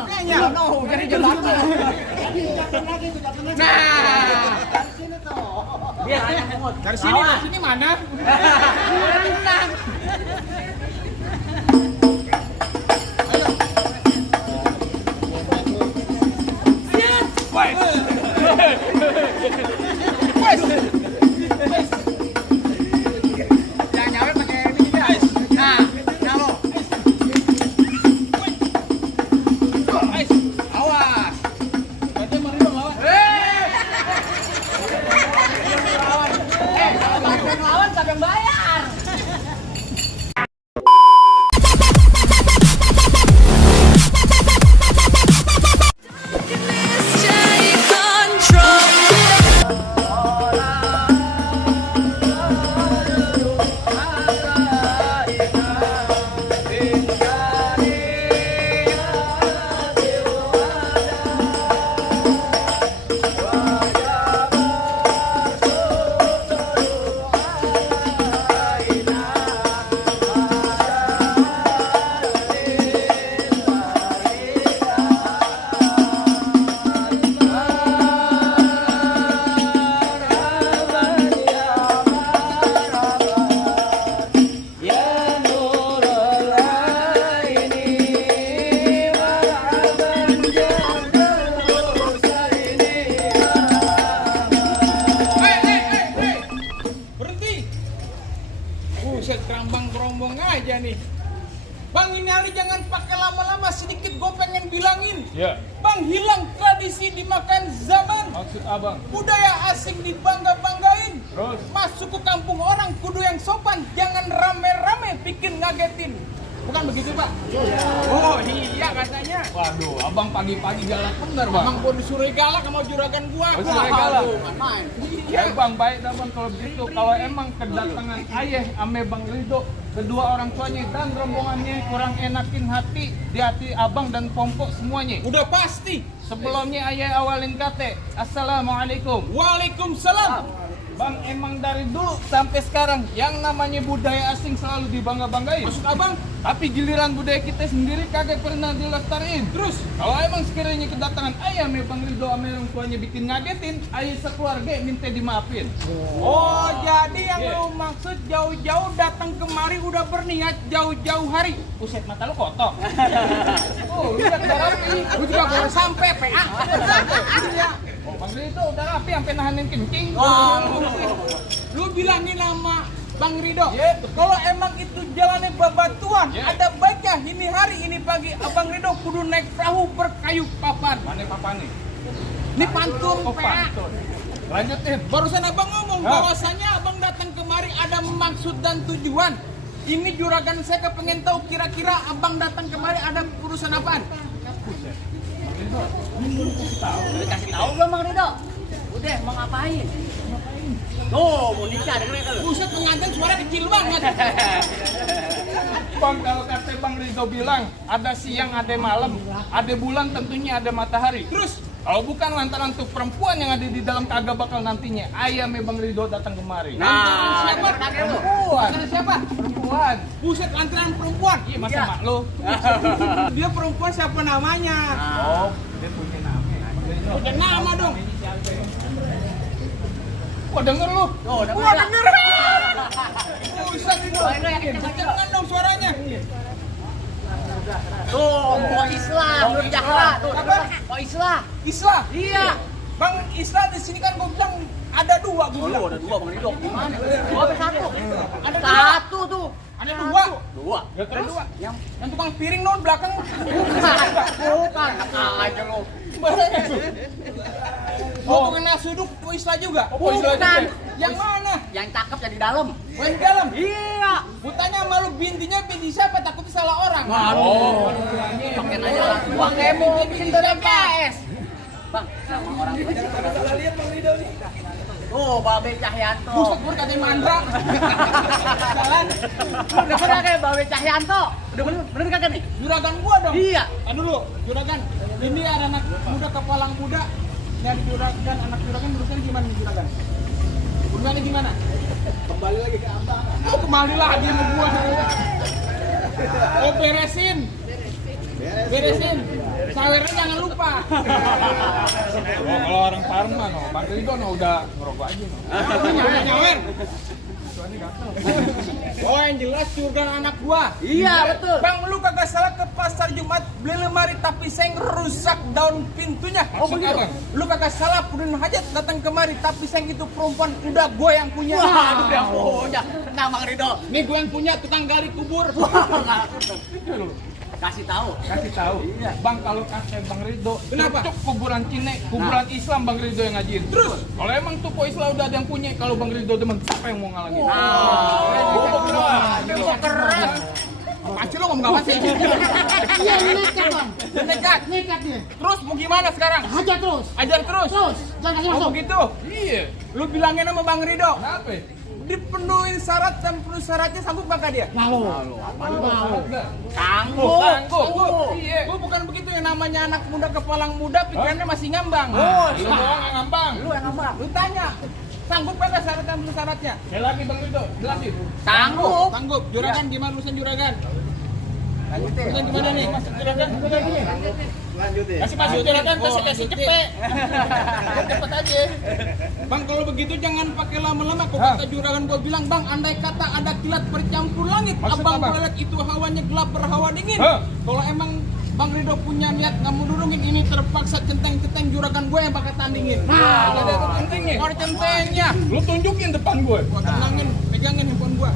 Makanya. Jadi jembatan. Nah. Dari sini tuh. Biar aja mungut. Dari sini mana? Tenang. Kerambang-kerombong aja nih. Bang, ini hari jangan pakai lama-lama, sedikit gue pengen bilangin. Ya. Bang, hilang tradisi dimakan zaman. Maksud abang? Budaya asing dibangga-banggain. Terus? Masuk ke kampung orang kudu yang sopan, jangan rame-rame bikin ngagetin. Bukan begitu, Pak? Iya. Oh iya katanya. Waduh, abang pagi-pagi galak bener, bang. Emang gue disuruh galak sama juragan gua. Disuruh galak? Main. Ya bang, baik dah bang kalau begitu. Kalau emang kedatangan ayah ame Bang Ridho, kedua orang tuanya dan rombongannya kurang enakin hati di hati abang dan pompok semuanya. Udah pasti. Sebelumnya ayah awalin kate, Assalamualaikum. Waalaikumsalam. Bang, emang dari dulu sampai sekarang yang namanya budaya asing selalu dibangga-banggain. Maksud abang? Tapi giliran budaya kita sendiri kagak pernah dilestariin. Terus? Kalau emang sekiranya kedatangan ayah ame Bang Ridho ame orang tuanya bikin ngagetin, ayah sekeluarga minta dimaafin. Oh, jadi yang Iya. lu maksud jauh-jauh datang kemari udah berniat jauh-jauh hari. Buset, mata lu kotor. Oh, lihat udah rapi. Gue juga baru sampai PA. Iya. Oh, Bang Ridho udah rapi sampai nahanin kencing. Lu bilangin nama Bang Ridho. Iya. Kalau emang itu jalannya babatuan, Iya. ada baiknya ini hari ini pagi Abang Ridho kudu naik perahu berkayu papan. Mana papa nih? Ini pantun Oh, PA. pantun. Lanjutin. Barusan abang ngomong Hah? bahwasanya abang datang kemari ada maksud dan tujuan. Ini juragan saya kepengen tahu kira-kira abang datang kemari ada urusan apaan? Udah kasih tahu belum Bang Ridho? Udah, mau ngapain? Tuh, mau nikah dengerin kan lu. Buset, pengantin suara kecil banget. Bang, kalau kata Bang Ridho bilang ada siang, ada malam, ada bulan, tentunya ada matahari. Terus Kalau bukan lantaran tuh perempuan yang ada di dalam kagak bakal nantinya ayah Bang Ridho datang kemari. lantaran siapa? Perempuan. Lantaran siapa? Perempuan. Buset, lantaran perempuan. Iya, masa Iya. mak lo? Dia perempuan siapa namanya? Oh, dia punya nama. Punya nama dong. Wah, denger lu. Tuh, udah Wah, denger. Buset itu. Oh, ini yang kenceng. Kencengkan dong suaranya. Tuh, mau Islam, Nur Jahra. Tuh, Apa? mau Islam. Islah. Iya. Bang Islah di sini kan gue bilang ada dua, gue Oh, lu bilang. ada dua Bang Ridho. Gimana? Dua apa satu? Ada dua. Satu tuh. Ada dua. Dua. Ya Ada terus. dua. Yang Yang tukang piring dong belakang. bukan, aja lu. Oh, tukang nasi uduk Bu Islah juga. Oh, Islah juga. Bukan. Yang mana? Yang cakep yang di dalam. Oh, yang di dalam. Iya. Butanya malu bintinya binti siapa? Takutnya salah orang. Oh. Pakai aja lah. Uang kayak mau bikin BPS. Bang, sama orang ini. Lihat Bang Ridho nih. Oh, Babe Cahyanto. Buset, gue katanya mandra. Jalan. Udah pernah kayak Babe Cahyanto. Udah bener kagak nih? Juragan gua dong. Iya. Kan dulu, juragan. Ini ada anak muda kepalang muda. Dari juragan, anak juragan berurusan gimana nih juragan? Urusannya gimana? Kembali lagi ke abang. Oh, kembali lagi sama gua. Oh, beresin. Beresin. Sawer Oh, kalau orang Parma no, Bang Rido no udah ngerokok aja no. Nyawer. Oh yang jelas curgan anak gua. Iya, betul. Bang, lu kagak salah ke pasar Jumat beli lemari tapi seng rusak daun pintunya. Oh, begitu? Lu kagak salah pudin hajat datang kemari tapi seng itu perempuan udah gua yang punya. Waduh, dia punya. Tenang Bang Rido. Nih gua yang punya tukang gali kubur. Kasih tahu. Kasih tahu. Iya. Bang kalau kata Bang Rido, Kenapa? cocok kuburan Cine, kuburan Islam Bang Rido yang ngajiin. Terus? Kalau emang tupo Islam udah ada yang punya, kalau Bang Rido demen, siapa yang mau ngalangin? Keren. Pasti lo ngomong apa sih? Iya, nekat bang. Nekat. Nekat dia. Terus mau gimana sekarang? Hajar terus. Ajar terus. Terus. Jangan kasih Oh masuk. begitu. Iya. Lu bilangin sama Bang Rido. Kenapa? Dipenuhin syarat dan penuh syaratnya sanggup bakal dia? Lalu. Sanggup. Iya. Gua bukan begitu yang namanya anak muda kepalang muda pikirannya masih ngambang. Lu doang yang ngambang. Lu yang ngambang. Lu tanya, sanggup kagak syarat dan penuh syaratnya? Sekali lagi Bang Rido, jelasin. Sanggup. Sanggup. Juragan gimana urusan juragan? Lanjutin. Urusan gimana nih? Masuk juragan? Kasih masuk juragan, kasih cepet. Cepet aja. Bang kalau begitu jangan pakai lama-lama. Kok kata juragan gua bilang, Bang, andai kata ada kilat bercampur langit, Maksud abang apa? lihat itu hawanya gelap berhawa dingin. Hah? Kalau emang Bang Rido punya niat nggak mau durungin ini terpaksa centeng-centeng juragan gue yang bakal tandingin. Ada centengnya. Ada centengnya. Lu tunjukin depan gue. Gua tenangin, pegangin handphone gua.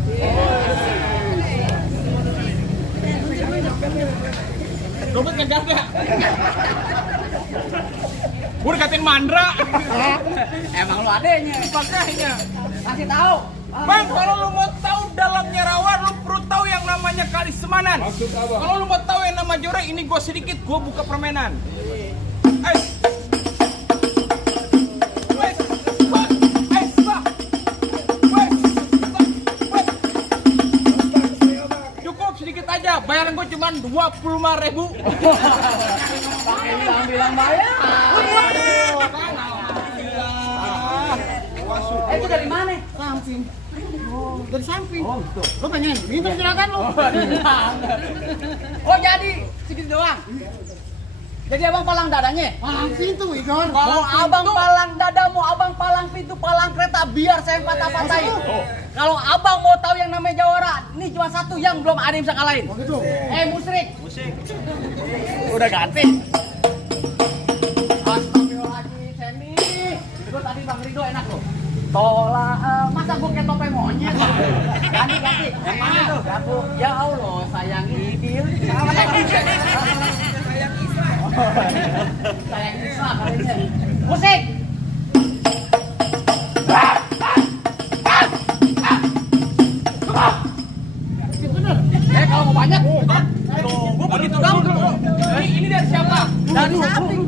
Dompet kagak ada. Gua dikatain mandra. Emang lu adenya. Makanya. Kasih tahu. Bang, kalau lu mau tahu dalamnya rawa, lu perlu tahu yang namanya kali semanan. Maksud apa? Kalau lu mau tahu yang nama jore, ini gua sedikit, gua buka permainan. Cukup sedikit aja, bayaran gua cuma 25.000. Bilang bayar. Itu dari mana? Samping. Dari samping. Oh, gitu. Lu pengen minta juragan lu. Oh, jadi segitu doang. Jadi abang palang dadanya? Palang pintu, Igor. Mau abang palang dada, mau abang palang pintu, palang kereta, biar saya yang patah-patahin. Kalau abang mau tahu yang namanya Jawara, ini cuma satu yang belum ada yang bisa kalahin. Oh gitu. Musrik. Udah ganti. Astagfirullahaladzim, Sandy. Itu tadi Bang Rido enak loh. Tolak, masa gue kayak topeng monyet? Ganti. Yang mana tuh? Aku, ya Allah, sayang Idil. Sayang Islam kalinya. Musik. Kalau mau banyak, gue begitu kamu. Ini dari siapa? Dari samping.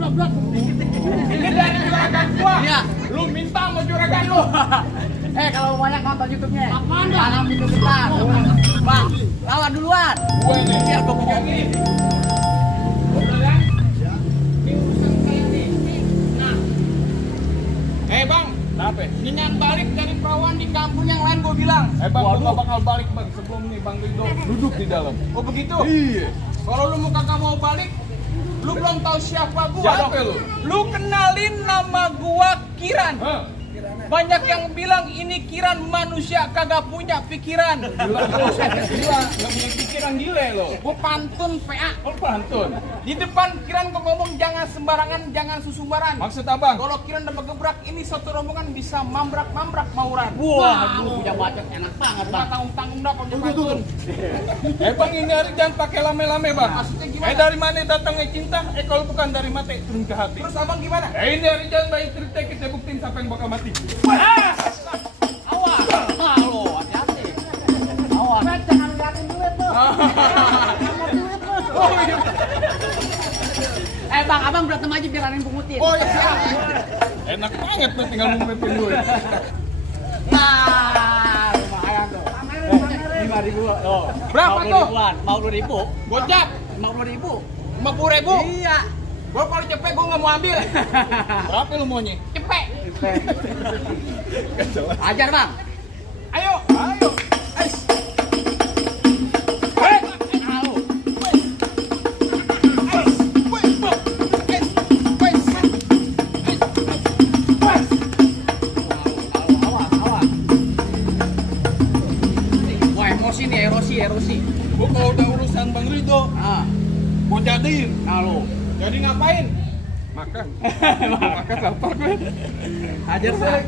Ini dari juragan gua. Iya. Lu minta sama juragan lu. Kalau mau banyak nonton YouTube-nya. Apaan dah? Tanam video besar. Bang, lawan duluan. Gue nih. Biar gue pegang nih. Bang, Kenapa? dengan balik dari perawan di kampung yang lain gua bilang. Bang, gua nggak bakal balik Bang sebelum nih Bang Rido duduk di dalam. Oh begitu? Iya. Kalau lu mau kagak mau balik, lu belum tahu siapa gua. Siapa lu? Lu kenalin nama gua Kiran. Hah? Banyak yang bilang ini Kiran manusia kagak punya pikiran. Gila, nggak punya pikiran gile lo. Gua pantun PA. Oh, pantun. Di depan Kiran gua ngomong jangan sembarangan, jangan susumbaran. Maksud abang? Kalau Kiran udah bergebrak, ini satu rombongan bisa mambrak-mambrak mauran. Wah, punya bacot enak banget, Nggak Bang. tanggung-tanggung dah kalau dia pantun. Bang ini hari jangan pakai lame-lame Bang. Maksudnya gimana? Dari mana datangnya cinta? Kalau bukan dari mata turun ke hati. Terus abang gimana? Ini hari jangan baik cerita kita buktiin siapa yang bakal mati. Awas. Lo, hati-hati. Awas. Jangan liatin duit tuh. Bang, abang berantem aja biar ada yang pungutin. Oh ya siap. Enak banget tuh tinggal ngumpetin gue. Nah, lumayan tuh. 5.000 loh. Berapa tuh? 50.000. Gojek 50.000. 50.000. Iya. Gua kalau cepet gua nggak mau ambil. Berapa lu maunya? Cepet. Ajar, Bang. Ayo. Ais. Halo. Makan. Makan lapar gue. Ajar sih.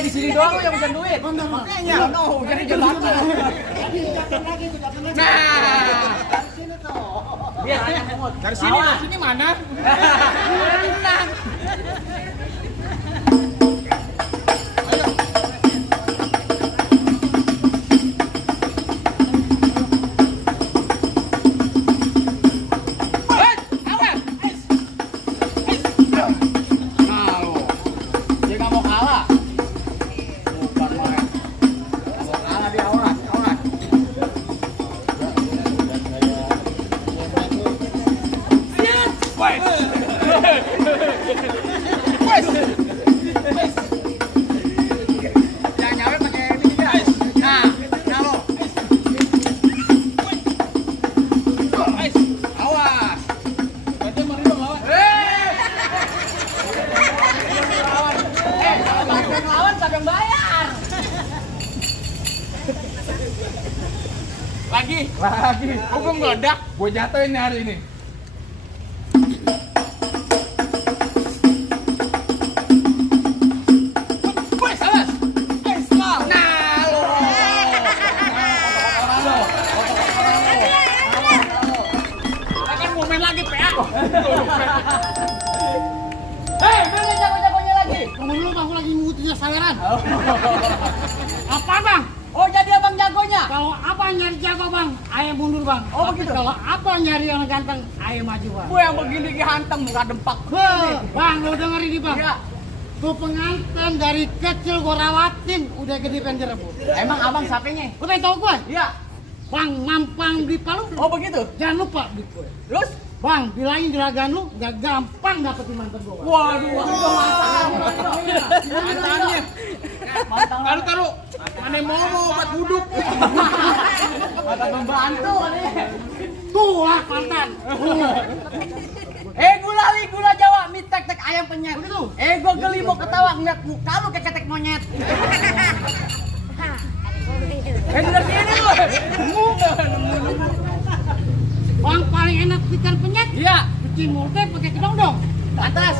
Di sini doang lu yang pesan duit. Makanya. No, jadi jalan. Nah. Biar aja Mut. Dari sini mana? Tenang. Nah, lu. Dia nggak mau kalah. Bukan main. Nggak mau kalah dia aurat. Jangan nyawer pakai ini juga. Nah lo. Awas. Berarti Bang Rido lawan. Kalau bantuan lawan siapa yang bayar? Lagi. Oh, gue meledak. Gue jatuhin nih hari ini. Kan mau main lagi PA. Hei, mana jago-jagonya lagi? Tunggu dulu bang, aku lagi ngikutin saweran. Apa bang? Oh, jadi abang jagonya? Kalau apa nyari jago bang, ayah mundur bang. Oh, Tapi begitu? Kalau apa nyari yang ganteng, ayah maju bang. Gue yang begini ganteng muka dempak. Bang, lo denger ini bang. Iya. Tuh pengantin dari kecil gua rawatin, udah gede pengen direbut. Emang abang sapenya? Lo pengen tau gue? Iya. Bang, mampang di Palu. Oh, begitu? Jangan lupa di gue. Terus? Bang, bilangin juragan lu gak gampang dapetin mantan gua. Waduh, Mantannya. Taruh. Mana mau obat buduk. Mata membantu nih. Tuh lah mantan. Gula Jawa, mie tek ayam penyet. Begitu. Gua geli mau ketawa ngeliat muka lu kayak ketek monyet. Dari sini lu. Bang paling enak ikan penyet. Iya. Cuci mulut pakai kedong-dong. Atas.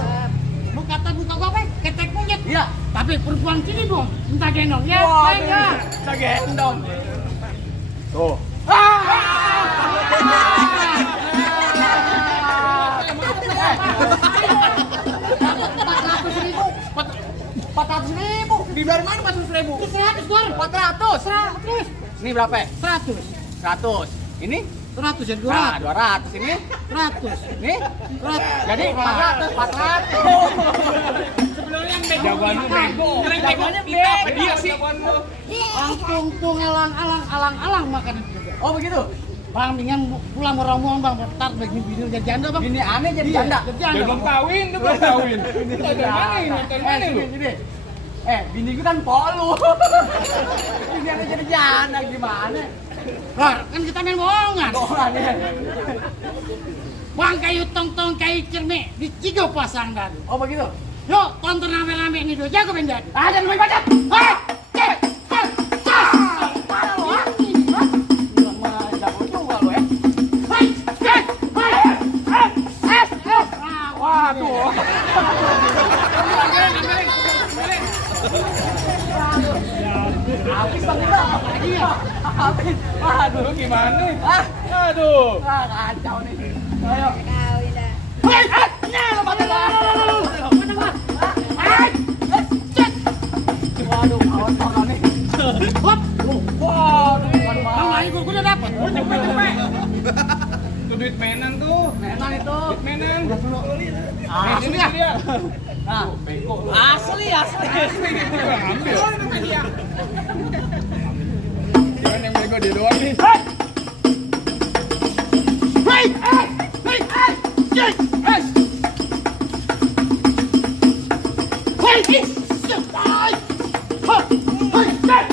Lu kata buka gua apa? Ketek monyet. Iya. Tapi perempuan sini dong, minta gendong ya. Waduh. Ayo. Kita gendong. Tuh. Ribu. Di dari mana 400.000? 100 gua. 400. 100. Ini berapa? 100. 100. Ini? 100 jadi Nah, 200. 200 ini. 100. Ini? 100. Jadi 400. Sebenarnya yang bego. Jagoan lu bego. Yang begonya Bego. apa dia sih? Langsung tuh alang-alang makanan juga. Oh, begitu. Bang, mendingan pulang rombongan bang, ntar bagi video jadi janda bang. Bini aneh jadi Iya, janda. jadi Dia janda. belum Bang. kawin, dia belum kawin. Nonton mana ini? Nonton mana lu? Gini. Bini gue kan polu. Bini aneh jadi janda gimana? Wah, kan kita main bohongan. Bohongannya. Bang kayu tong-tong kayu cermek di Cigo pasang dan. Oh, begitu. Yuk, tonton rame-rame ini dulu jago pengen jadi. Jangan main bacot. Hei, cek, Mana lu, ha? Bilang mah jago juga lu, ya. Waduh. Habis bang kita. Iya. Habis. Waduh. Lu gimana nih? Ah, Aduh. kacau nih. Ayo. Waduh, awas orang nih. Waduh, bukan main. Gua udah dapat. Cepet. Itu duit mainan tuh. Mainan itu. Duit mainan. Asli Ini dia. Nah, Bego lu. asli. Ini gua ambil. Jangan yang bego dia doang nih. bukan main.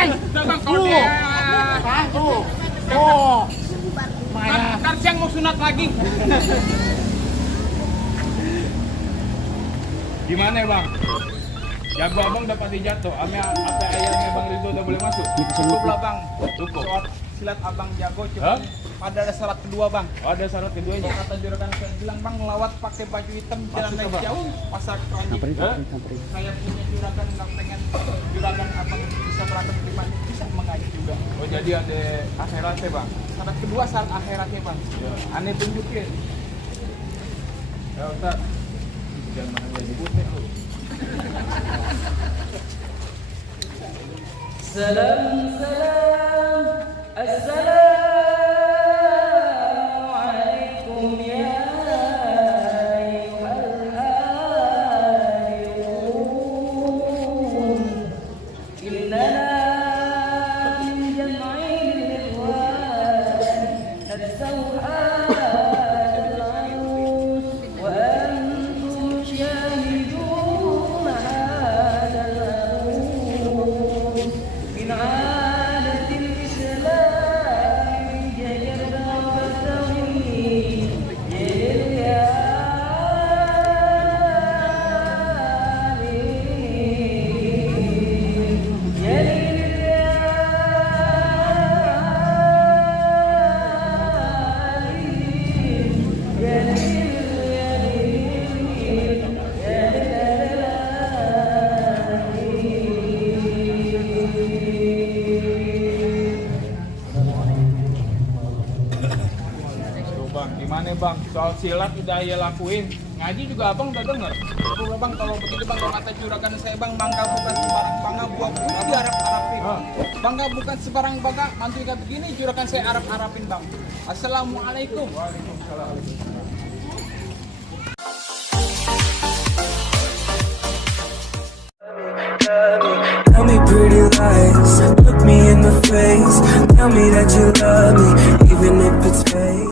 kan. Udah bang, kalau dia Tuh. Tuh. ntar siang mau sunat lagi. Gimana ya bang? Jago abang dapat dijatuh, ame apa ayamnya bang Ridho udah boleh masuk? Cukup lah bang. Cukup. Soal silat abang jago Hah? cuma ada syarat kedua bang. Oh, ada syarat keduanya. Kata juragan saya bilang bang melawat pakai baju hitam jalan naik jauh pasar keranjang. Hah? Saya punya juragan nggak pengen juragan abang bisa berangkat ke mana bisa mengaji juga. Oh jadi ada akhiratnya bang? Syarat kedua syarat akhiratnya bang. Ya. Aneh tunjukin. Ya Ustaz, jangan jadi butek lu. Salam salam Assalamualaikum ya ayyuhal hadirun innana min jam'il ikhwan nadzauhal arus wa antum syahidun hadal arus min adatil islam jajar batawi Tuh bang, gimana bang? Soal silat udah ya lakuin. Ngaji juga abang udah denger. Udah bang kalau begitu bang kalau kata juragan saya bang bangga bukan sembarang bangga buat ini di Arab Arabin. Ah. Bangga bukan sembarang bangga mantu kayak begini juragan saya Arab Arabin bang. Assalamualaikum. Waalaikumsalam. Tell me pretty lies, look me in the face. Tell me that you love me, even if it's fake.